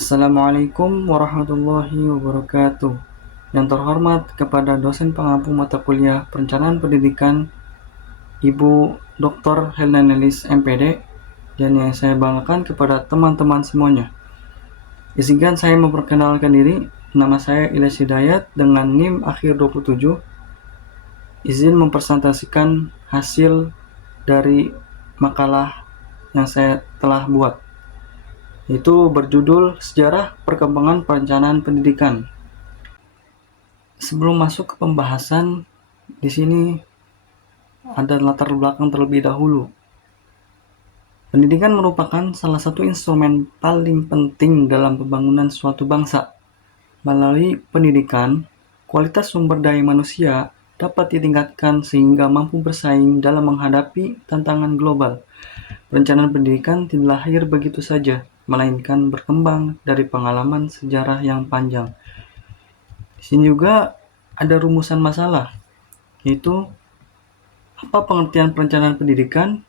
Assalamualaikum warahmatullahi wabarakatuh. Yang terhormat kepada dosen pengampu mata kuliah Perencanaan Pendidikan Ibu Dr. Helena Nelis MPD, dan yang saya banggakan kepada teman-teman semuanya. Izinkan saya memperkenalkan diri. Nama saya Ilyas Hidayat dengan NIM akhir 27. Izin mempresentasikan hasil dari makalah yang saya telah buat, yaitu berjudul Sejarah Perkembangan Perencanaan Pendidikan. Sebelum masuk ke pembahasan, di sini ada latar belakang terlebih dahulu. Pendidikan merupakan salah satu instrumen paling penting dalam pembangunan suatu bangsa. Melalui pendidikan, kualitas sumber daya manusia dapat ditingkatkan sehingga mampu bersaing dalam menghadapi tantangan global. Perencanaan pendidikan tidak lahir begitu saja, melainkan berkembang dari pengalaman sejarah yang panjang. Di sini juga ada rumusan masalah, yaitu apa pengertian perencanaan pendidikan.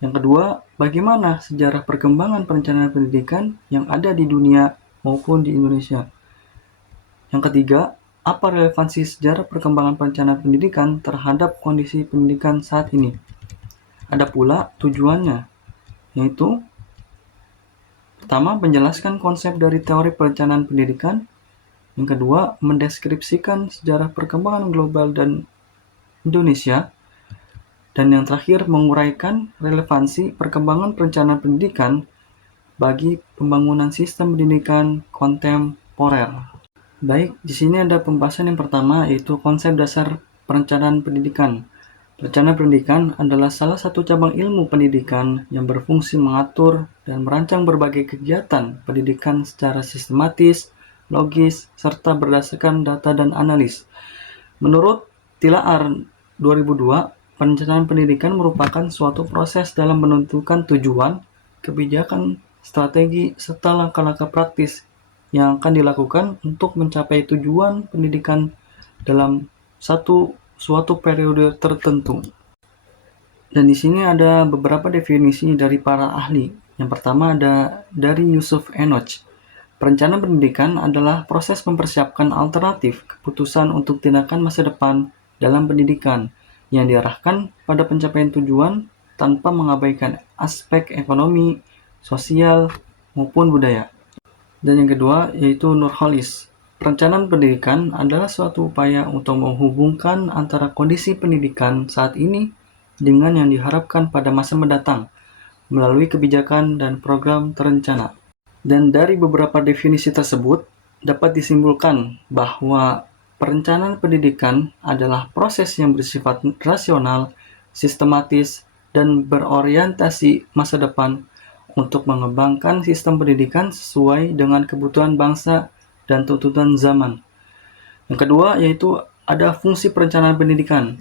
Yang kedua, bagaimana sejarah perkembangan perencanaan pendidikan yang ada di dunia maupun di Indonesia. Yang ketiga, apa relevansi sejarah perkembangan perencanaan pendidikan terhadap kondisi pendidikan saat ini. Ada pula tujuannya, yaitu pertama, menjelaskan konsep dari teori perencanaan pendidikan. Yang kedua, mendeskripsikan sejarah perkembangan global dan Indonesia. Dan yang terakhir, menguraikan relevansi perkembangan perencanaan pendidikan bagi pembangunan sistem pendidikan kontemporer. Baik, di sini ada pembahasan yang pertama, yaitu konsep dasar perencanaan pendidikan. Perencanaan pendidikan adalah salah satu cabang ilmu pendidikan yang berfungsi mengatur dan merancang berbagai kegiatan pendidikan secara sistematis, logis, serta berdasarkan data dan analis. Menurut Tilaar 2002, perencanaan pendidikan merupakan suatu proses dalam menentukan tujuan, kebijakan, strategi, serta langkah-langkah praktis yang akan dilakukan untuk mencapai tujuan pendidikan dalam suatu periode tertentu. Dan di sini ada beberapa definisi dari para ahli. Yang pertama ada dari Yusuf Enoch. Perencanaan pendidikan adalah proses mempersiapkan alternatif keputusan untuk tindakan masa depan dalam pendidikan yang diarahkan pada pencapaian tujuan tanpa mengabaikan aspek ekonomi, sosial, maupun budaya. Dan yang kedua yaitu Nurholis. Perencanaan pendidikan adalah suatu upaya untuk menghubungkan antara kondisi pendidikan saat ini dengan yang diharapkan pada masa mendatang melalui kebijakan dan program terencana. Dan dari beberapa definisi tersebut, dapat disimpulkan bahwa perencanaan pendidikan adalah proses yang bersifat rasional, sistematis, dan berorientasi masa depan untuk mengembangkan sistem pendidikan sesuai dengan kebutuhan bangsa dan tuntutan zaman. Yang kedua yaitu ada fungsi perencanaan pendidikan.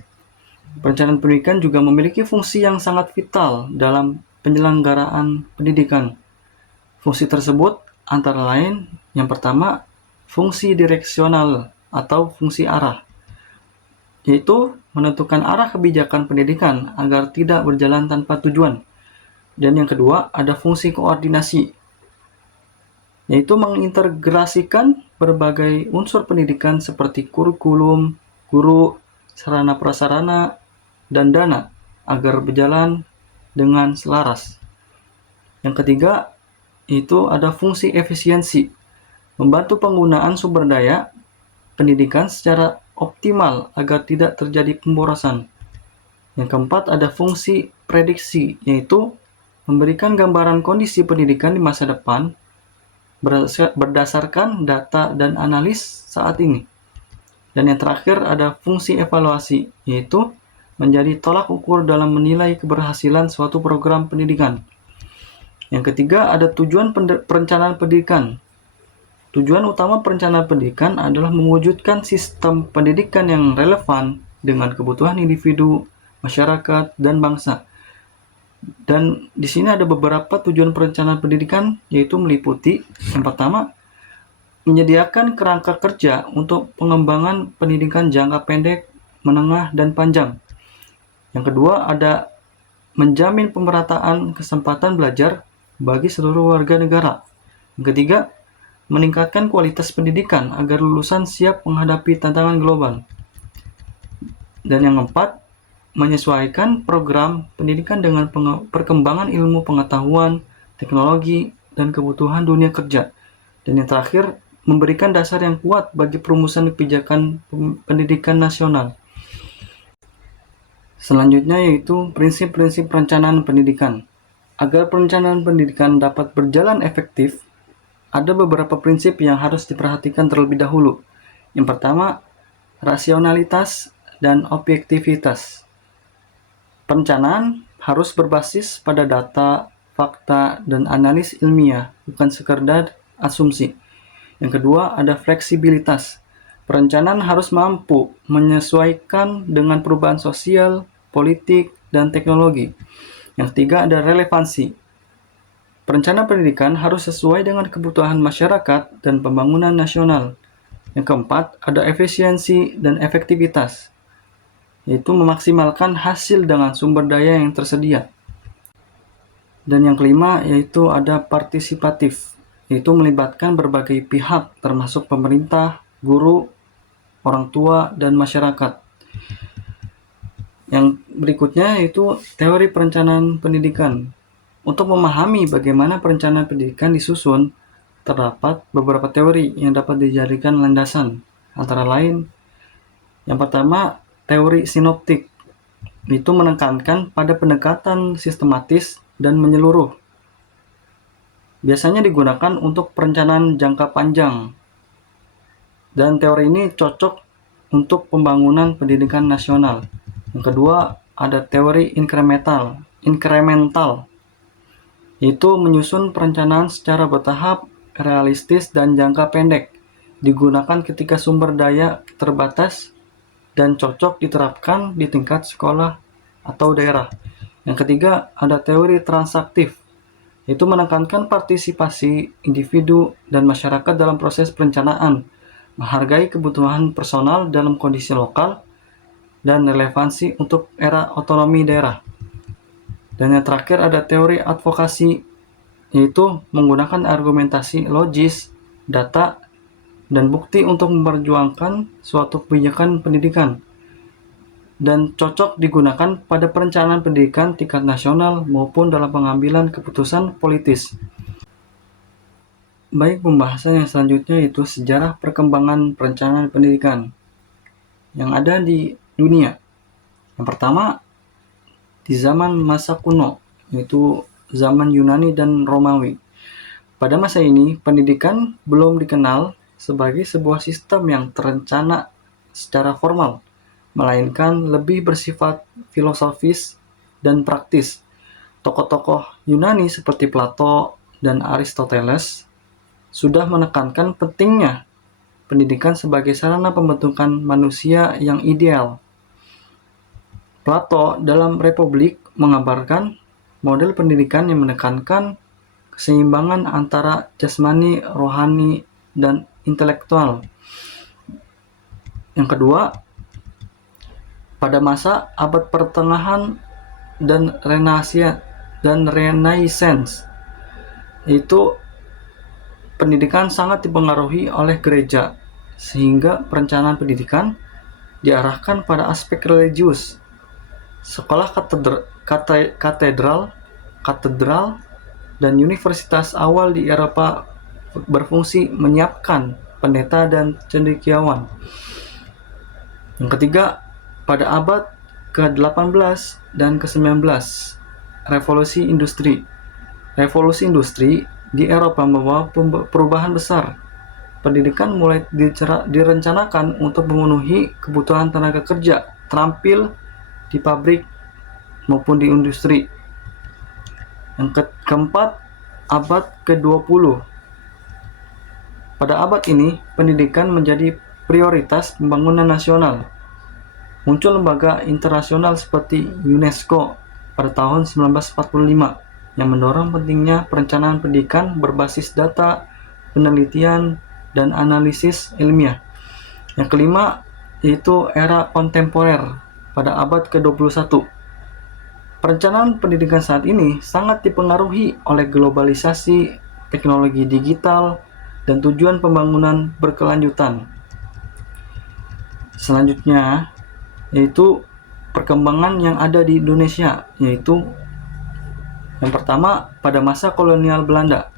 Perencanaan pendidikan juga memiliki fungsi yang sangat vital dalam penyelenggaraan pendidikan. Fungsi tersebut antara lain, yang pertama, fungsi direksional atau fungsi arah, yaitu menentukan arah kebijakan pendidikan agar tidak berjalan tanpa tujuan. Dan yang kedua, ada fungsi koordinasi, yaitu mengintegrasikan berbagai unsur pendidikan seperti kurikulum, guru, sarana prasarana, dan dana agar berjalan dengan selaras. Yang ketiga, itu ada fungsi efisiensi, membantu penggunaan sumber daya pendidikan secara optimal agar tidak terjadi pemborosan. Yang keempat, ada fungsi prediksi, yaitu memberikan gambaran kondisi pendidikan di masa depan berdasarkan data dan analis saat ini. Dan yang terakhir ada fungsi evaluasi, yaitu menjadi tolak ukur dalam menilai keberhasilan suatu program pendidikan. Yang ketiga ada tujuan perencanaan pendidikan. Tujuan utama perencanaan pendidikan adalah mewujudkan sistem pendidikan yang relevan dengan kebutuhan individu, masyarakat, dan bangsa. Dan di sini ada beberapa tujuan perencanaan pendidikan, yaitu meliputi yang pertama, menyediakan kerangka kerja untuk pengembangan pendidikan jangka pendek, menengah, dan panjang. Yang kedua ada menjamin pemerataan kesempatan belajar bagi seluruh warga negara. Yang ketiga, meningkatkan kualitas pendidikan agar lulusan siap menghadapi tantangan global. Dan yang keempat, menyesuaikan program pendidikan dengan perkembangan ilmu pengetahuan, teknologi, dan kebutuhan dunia kerja. Dan yang terakhir, memberikan dasar yang kuat bagi perumusan kebijakan pendidikan nasional. Selanjutnya yaitu prinsip-prinsip perencanaan pendidikan. Agar perencanaan pendidikan dapat berjalan efektif, ada beberapa prinsip yang harus diperhatikan terlebih dahulu. Yang pertama, rasionalitas dan objektivitas. Perencanaan harus berbasis pada data, fakta, dan analis ilmiah, bukan sekedar asumsi. Yang kedua, ada fleksibilitas. Perencanaan harus mampu menyesuaikan dengan perubahan sosial, politik, dan teknologi. Yang ketiga, ada relevansi. Perencanaan pendidikan harus sesuai dengan kebutuhan masyarakat dan pembangunan nasional. Yang keempat, ada efisiensi dan efektivitas, yaitu memaksimalkan hasil dengan sumber daya yang tersedia. Dan yang kelima, yaitu ada partisipatif, yaitu melibatkan berbagai pihak termasuk pemerintah, guru, orang tua, dan masyarakat. Yang berikutnya yaitu teori perencanaan pendidikan. Untuk memahami bagaimana perencanaan pendidikan disusun, terdapat beberapa teori yang dapat dijadikan landasan. Antara lain, yang pertama, teori sinoptik. Itu menekankan pada pendekatan sistematis dan menyeluruh. Biasanya digunakan untuk perencanaan jangka panjang. Dan teori ini cocok untuk pembangunan pendidikan nasional. Yang kedua, ada teori inkremental, yaitu menyusun perencanaan secara bertahap, realistis, dan jangka pendek. Digunakan ketika sumber daya terbatas dan cocok diterapkan di tingkat sekolah atau daerah. Yang ketiga, ada teori transaktif, yaitu menekankan partisipasi individu dan masyarakat dalam proses perencanaan, menghargai kebutuhan personal dalam kondisi lokal, dan relevansi untuk era otonomi daerah. Dan yang terakhir ada teori advokasi, yaitu menggunakan argumentasi logis, data, dan bukti untuk memperjuangkan suatu kebijakan pendidikan, dan cocok digunakan pada perencanaan pendidikan tingkat nasional maupun dalam pengambilan keputusan politis. Baik, pembahasan yang selanjutnya yaitu sejarah perkembangan perencanaan pendidikan yang ada di dunia. Yang pertama, di zaman masa kuno, yaitu zaman Yunani dan Romawi. Pada masa ini, pendidikan belum dikenal sebagai sebuah sistem yang terencana secara formal, melainkan lebih bersifat filosofis dan praktis. Tokoh-tokoh Yunani seperti Plato dan Aristoteles sudah menekankan pentingnya pendidikan sebagai sarana pembentukan manusia yang ideal. Plato dalam Republik mengabarkan model pendidikan yang menekankan keseimbangan antara jasmani, rohani, dan intelektual. Yang kedua, pada masa abad pertengahan dan Renaissance, itu pendidikan sangat dipengaruhi oleh gereja, sehingga perencanaan pendidikan diarahkan pada aspek religius. Sekolah katedral, dan universitas awal di Eropa berfungsi menyiapkan pendeta dan cendekiawan. Yang ketiga, pada abad ke-18 dan ke-19, revolusi industri. Revolusi industri di Eropa membawa perubahan besar. Pendidikan mulai direncanakan untuk memenuhi kebutuhan tenaga kerja terampil di pabrik maupun di industri. Yang keempat, abad ke-20. Pada abad ini, pendidikan menjadi prioritas pembangunan nasional. Muncul lembaga internasional seperti UNESCO pada tahun 1945 yang mendorong pentingnya perencanaan pendidikan berbasis data, penelitian, dan analisis ilmiah. Yang kelima, yaitu era kontemporer pada abad ke-21. Perencanaan pendidikan saat ini sangat dipengaruhi oleh globalisasi, teknologi digital, dan tujuan pembangunan berkelanjutan. Selanjutnya yaitu perkembangan yang ada di Indonesia, yaitu yang pertama, pada masa kolonial Belanda,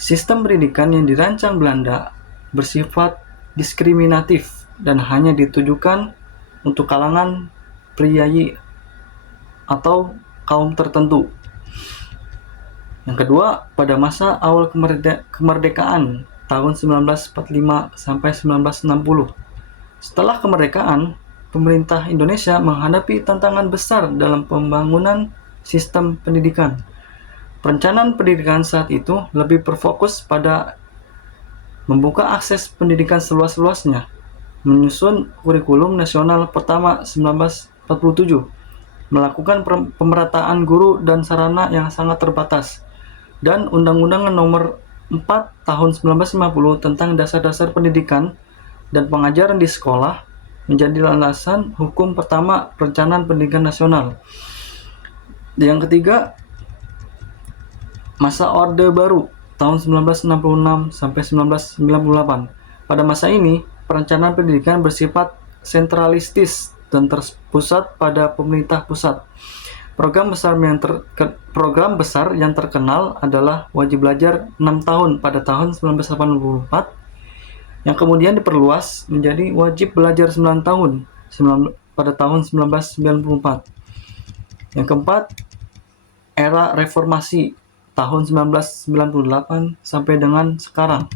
sistem pendidikan yang dirancang Belanda bersifat diskriminatif dan hanya ditujukan untuk kalangan priayi atau kaum tertentu. Yang kedua, pada masa awal kemerdekaan tahun 1945 sampai 1960. Setelah kemerdekaan, pemerintah Indonesia menghadapi tantangan besar dalam pembangunan sistem pendidikan. Perencanaan pendidikan saat itu lebih berfokus pada membuka akses pendidikan seluas-luasnya, menyusun kurikulum nasional pertama 1947, melakukan pemerataan guru dan sarana yang sangat terbatas, dan Undang-Undang Nomor 4 Tahun 1950 tentang Dasar-Dasar Pendidikan dan Pengajaran di Sekolah menjadi landasan hukum pertama Perencanaan Pendidikan Nasional. Yang ketiga, masa Orde Baru tahun 1966 sampai 1998. Pada masa ini, perencanaan pendidikan bersifat sentralistis dan terpusat pada pemerintah pusat. Program besar yang terkenal adalah Wajib Belajar 6 tahun pada tahun 1984, yang kemudian diperluas menjadi Wajib Belajar 9 tahun pada tahun 1994. Yang keempat, era reformasi tahun 1998 sampai dengan sekarang,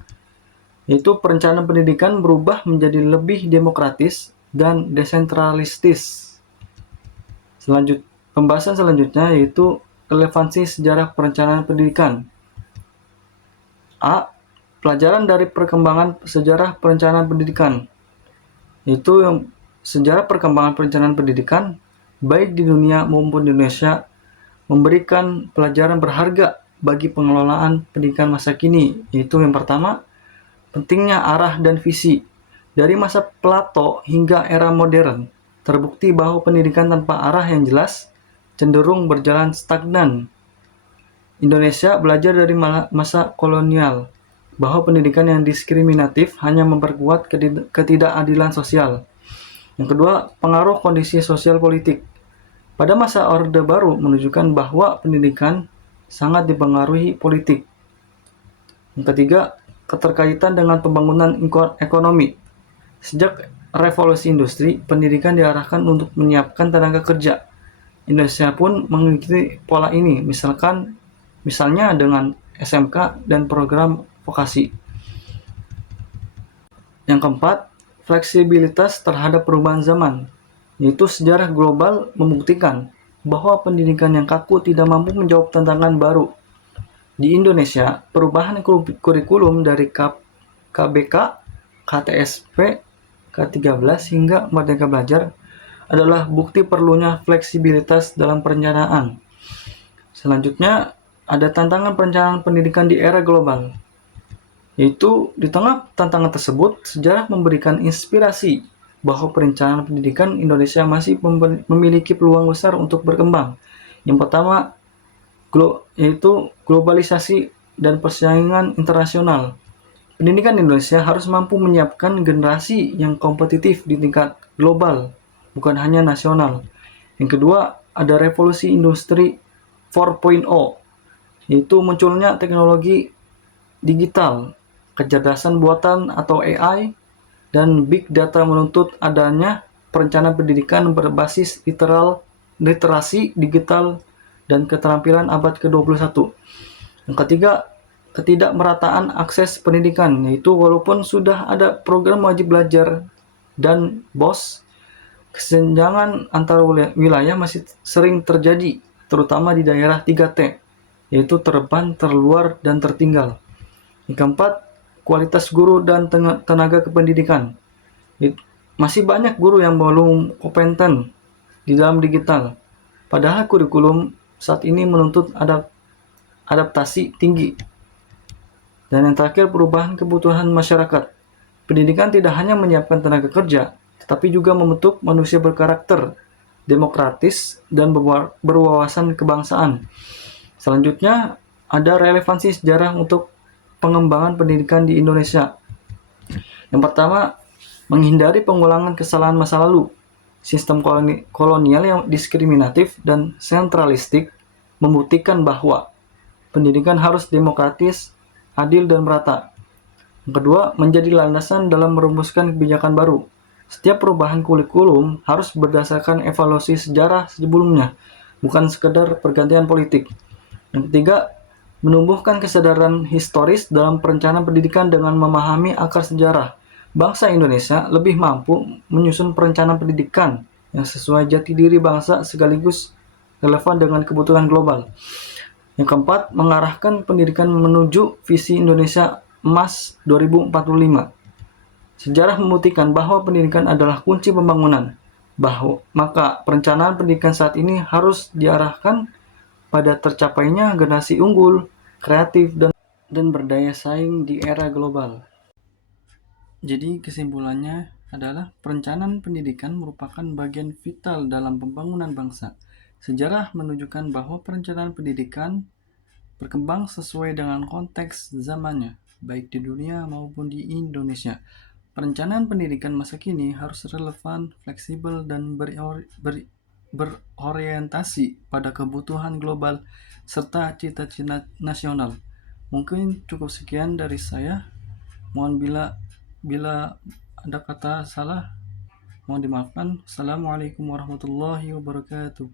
yaitu perencanaan pendidikan berubah menjadi lebih demokratis dan desentralistis. Pembahasan selanjutnya yaitu relevansi sejarah perencanaan pendidikan. A. Pelajaran dari perkembangan sejarah perencanaan pendidikan, yaitu sejarah perkembangan perencanaan pendidikan baik di dunia maupun di Indonesia memberikan pelajaran berharga bagi pengelolaan pendidikan masa kini, yaitu yang pertama, pentingnya arah dan visi. Dari masa Plato hingga era modern, terbukti bahwa pendidikan tanpa arah yang jelas cenderung berjalan stagnan. Indonesia belajar dari masa kolonial bahwa pendidikan yang diskriminatif hanya memperkuat ketidakadilan sosial. Yang kedua, pengaruh kondisi sosial politik. Pada masa Orde Baru menunjukkan bahwa pendidikan sangat dipengaruhi politik. Yang ketiga, keterkaitan dengan pembangunan ekonomi. Sejak revolusi industri, pendidikan diarahkan untuk menyiapkan tenaga kerja. Indonesia pun mengikuti pola ini, misalnya dengan SMK dan program vokasi. Yang keempat, fleksibilitas terhadap perubahan zaman, yaitu sejarah global membuktikan bahwa pendidikan yang kaku tidak mampu menjawab tantangan baru. Di Indonesia, perubahan kurikulum dari KBK, KTSP, K13 hingga Merdeka Belajar adalah bukti perlunya fleksibilitas dalam perencanaan. Selanjutnya, ada tantangan perencanaan pendidikan di era global, yaitu di tengah tantangan tersebut, sejarah memberikan inspirasi bahwa perencanaan pendidikan Indonesia masih memiliki peluang besar untuk berkembang. Yang pertama, yaitu globalisasi dan persaingan internasional. Pendidikan Indonesia harus mampu menyiapkan generasi yang kompetitif di tingkat global, bukan hanya nasional. Yang kedua, ada revolusi industri 4.0, yaitu munculnya teknologi digital, kecerdasan buatan atau AI, dan big data menuntut adanya perencanaan pendidikan berbasis literasi digital dan keterampilan abad ke-21. Yang ketiga, ketidakmerataan akses pendidikan, yaitu walaupun sudah ada program wajib belajar dan BOS, kesenjangan antar wilayah masih sering terjadi, terutama di daerah 3T, yaitu terdepan, terluar, dan tertinggal. Yang keempat, kualitas guru dan tenaga kependidikan. Masih banyak guru yang belum kompeten di dalam digital, padahal kurikulum saat ini menuntut adaptasi tinggi. Dan yang terakhir, perubahan kebutuhan masyarakat. Pendidikan tidak hanya menyiapkan tenaga kerja, tetapi juga membentuk manusia berkarakter, demokratis, dan berwawasan kebangsaan. Selanjutnya, ada relevansi sejarah untuk pengembangan pendidikan di Indonesia. Yang pertama, menghindari pengulangan kesalahan masa lalu. Sistem kolonial yang diskriminatif dan sentralistik membuktikan bahwa pendidikan harus demokratis, adil, dan merata. Yang kedua, menjadi landasan dalam merumuskan kebijakan baru. Setiap perubahan kurikulum harus berdasarkan evaluasi sejarah sebelumnya, bukan sekedar pergantian politik. Yang ketiga, menumbuhkan kesadaran historis dalam perencanaan pendidikan dengan memahami akar sejarah. Bangsa Indonesia lebih mampu menyusun perencanaan pendidikan yang sesuai jati diri bangsa sekaligus relevan dengan kebutuhan global. Yang keempat, mengarahkan pendidikan menuju visi Indonesia Emas 2045. Sejarah membuktikan bahwa pendidikan adalah kunci pembangunan. Maka perencanaan pendidikan saat ini harus diarahkan pada tercapainya generasi unggul, kreatif, dan berdaya saing di era global. Jadi kesimpulannya adalah perencanaan pendidikan merupakan bagian vital dalam pembangunan bangsa. Sejarah menunjukkan bahwa perencanaan pendidikan berkembang sesuai dengan konteks zamannya, baik di dunia maupun di Indonesia. Perencanaan pendidikan masa kini harus relevan, fleksibel, dan berorientasi pada kebutuhan global serta cita-cita nasional. Mungkin cukup sekian dari saya. Mohon bila ada kata salah, mohon dimaafkan. Assalamualaikum warahmatullahi wabarakatuh.